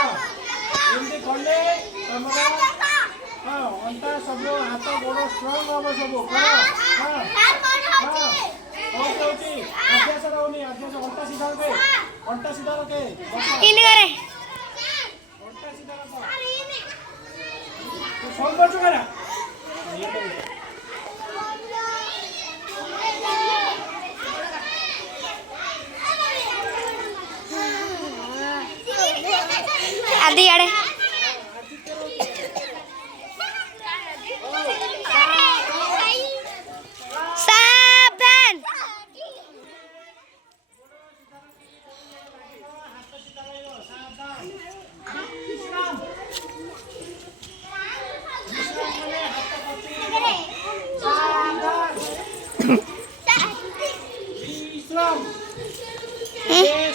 एमती खंडे तमरा हां अंता सब हाथ गोड़ स्ट्रांग हो सब हां हां हां ओके ओके अभ्यास रहउनी अभ्यास अंता सीधा रखे इन करे अंता सीधा रख तू फोन कर चुका ना ये तो आदि आड़े सावधान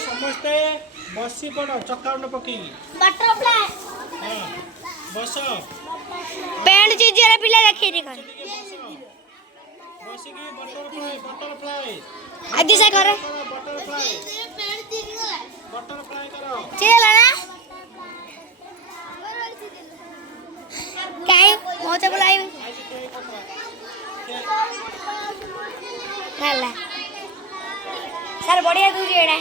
समस्ते बसी पड़ चक्काउंड पकी बटरफ्लाई हां बस बैंड चीज रे पिला देखी रे कर बसी की बटरफ्लाई आदि से कर बटरफ्लाई करो चल ना काई मोते बुलाई हला सर बढ़िया तू जेड़ा